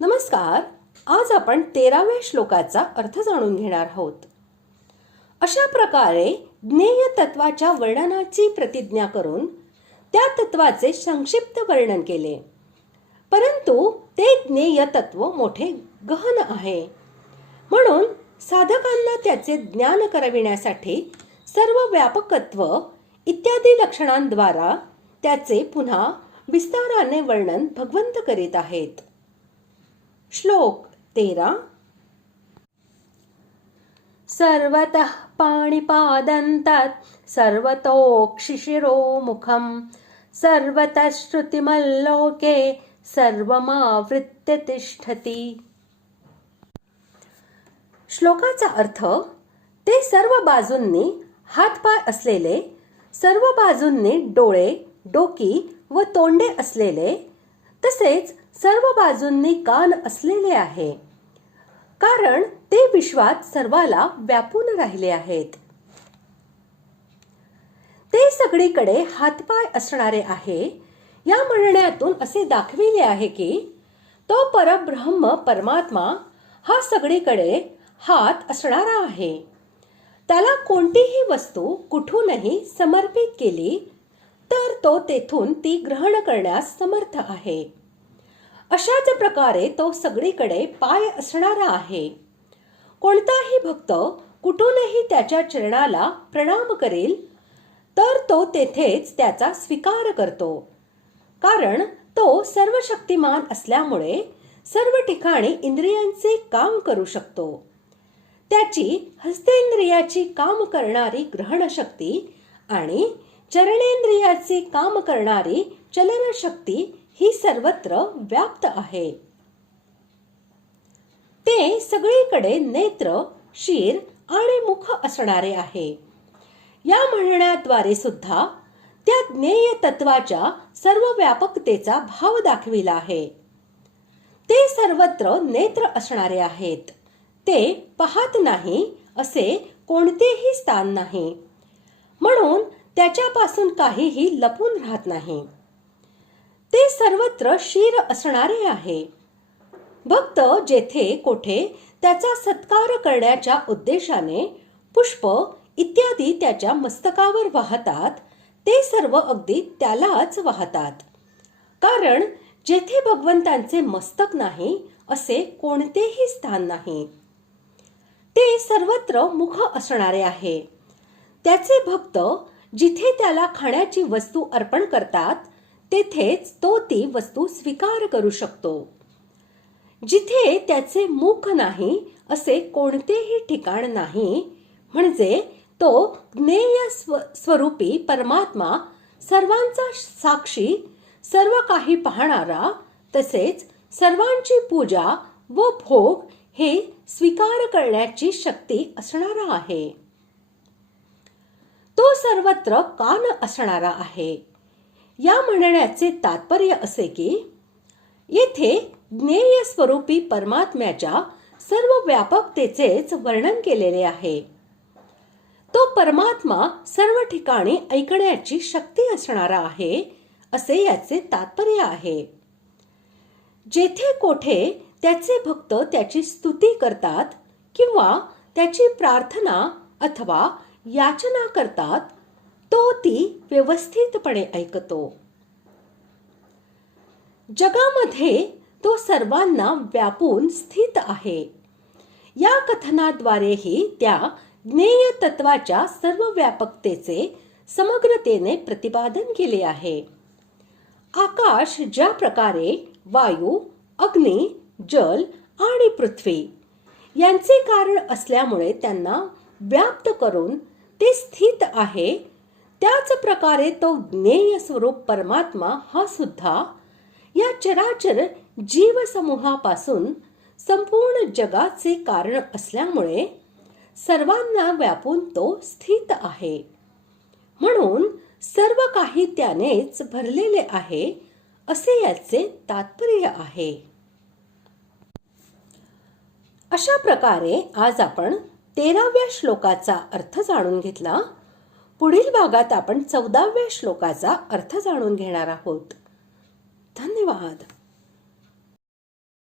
नमस्कार. आज आपण 13व्या श्लोकाचा अर्थ जाणून घेणार आहोत. अशा प्रकारे ज्ञेय तत्वाच्या वर्णनाची प्रतिज्ञा करून त्या तत्वाचे संक्षिप्त वर्णन केले. परंतु ते ज्ञेय तत्व मोठे गहन आहे, म्हणून साधकांना त्याचे ज्ञान करविण्यासाठी सर्व व्यापकत्व इत्यादी लक्षणांद्वारा त्याचे पुन्हा विस्ताराने वर्णन भगवंत करीत आहेत. श्लोक 13. सर्वतः पाणिपादन्तात् सर्वतोक्षिशिरो मुखं सर्वतः श्रुतिमल्लोके सर्वमावृत्य तिष्ठति. श्लोकाचा अर्थ, ते सर्व बाजूंनी हातपाय असलेले, सर्व बाजूंनी डोळे, डोकी व तोंडे असलेले, तसेच सर्व बाजूंनी कान असलेले आहे, कारण ते विश्वात सर्वाला व्यापून राहिले आहेत. ते सगळीकडे हातपाय असणारे आहे. या म्हणण्यातून असे दाखविले आहे की तो परब्रह्म परमात्मा हा सगळीकडे हात असणारा आहे. त्याला कोणतीही वस्तू कुठूनही समर्पित केली तर तो तेथून ती ग्रहण करण्यास समर्थ आहे. अशाच प्रकारे तो सगळीकडे पाय असणारा आहे. कोणताही भक्त कुठूनही त्याच्या चरणाला प्रणाम करेल तर तो तेथेच त्याचा स्वीकार करतो, कारण तो सर्व शक्तिमान असल्यामुळे सर्व ठिकाणी इंद्रियांचे काम करू शकतो. त्याची हस्तेंद्रियाची काम करणारी ग्रहण शक्ती आणि चरणेंद्रियाचे काम करणारी चलन शक्ती ही सर्वत्र व्याप्त आहे. ते सगळीकडे नेत्र, शिर आणि मुख असणारे आहे. या म्हणण्याद्वारे सुद्धा त्या ज्ञेय तत्वाच्या सर्व व्यापकतेचा भाव दाखविला आहे. ते सर्वत्र नेत्र असणारे आहेत. ते पाहत नाही असे कोणतेही स्थान नाही, म्हणून त्याच्यापासून काहीही लपून राहत नाही. ते सर्वत्र शिर असणारे आहे. भक्त जेथे कोठे त्याचा सत्कार करण्याच्या उद्देशाने पुष्प इत्यादी त्याच्या मस्तकावर वाहतात, ते सर्व अगदी त्यालाच वाहतात, कारण जेथे भगवंतांचे मस्तक नाही असे कोणतेही स्थान नाही. ते सर्वत्र मुख असणारे आहे. त्याचे भक्त जिथे त्याला खाण्याची वस्तू अर्पण करतात तेथेच तो ती वस्तू स्वीकार करू शकतो. जिथे त्याचे मुख नाही असे कोणतेही ठिकाण नाही, म्हणजे तो ज्ञेय स्वरूपी परमात्मा सर्वांचा साक्षी, सर्व काही पाहणारा, तसेच सर्वांची पूजा व भोग हे स्वीकार करण्याची शक्ती असणारा आहे. तो सर्वत्र कान असणारा आहे. या म्हणण्याचे तात्पर्य असे की येथे ज्ञेय स्वरूपी परमात्म्याच्या सर्व व्यापकतेचेच वर्णन केलेले आहे. तो परमात्मा सर्व ठिकाणी ऐकण्याची शक्ती असणारा आहे असे याचे तात्पर्य आहे. जेथे कोठे त्याचे भक्त त्याची स्तुती करतात किंवा त्याची प्रार्थना अथवा याचना करतात, तो ती व्यवस्थितपणे ऐकतो. जगामध्ये तो सर्वांना व्यापून स्थित आहे. या कथनाद्वारेही त्या ज्ञेय तत्वाच्या सर्व व्यापकतेचे समग्रतेने प्रतिपादन केले आहे. आकाश ज्या प्रकारे वायू, अग्नी, जल आणि पृथ्वी यांचे कारण असल्यामुळे त्यांना व्याप्त करून ते स्थित आहे, त्याच प्रकारे तो ज्ञेय स्वरूप परमात्मा हा सुद्धा या चराचर जीवसमूहापासून संपूर्ण जगाचे कारण असल्यामुळे सर्वांना व्यापून तो स्थित आहे. म्हणून सर्व काही त्यानेच भरलेले आहे असे याचे तात्पर्य आहे. अशा प्रकारे आज आपण 13व्या श्लोकाचा अर्थ जाणून घेतला. पुढील भागात आपण 14व्या श्लोकाचा अर्थ जाणून घेणार आहोत. धन्यवाद.